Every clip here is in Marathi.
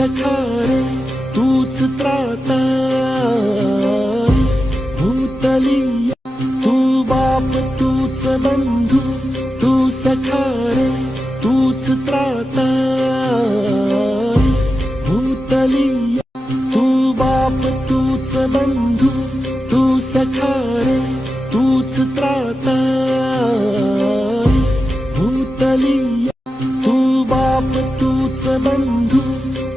सखा रे तूच त्राता भूतली तू बाप तूच बंधू तू सखा रे तूच त्राता भूतली तू बाप तूच बंधू तू सखा रे तूच त्राता भूतली तू बाप तूच बंधू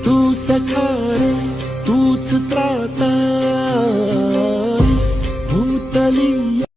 तू सखा रे तूच त्राता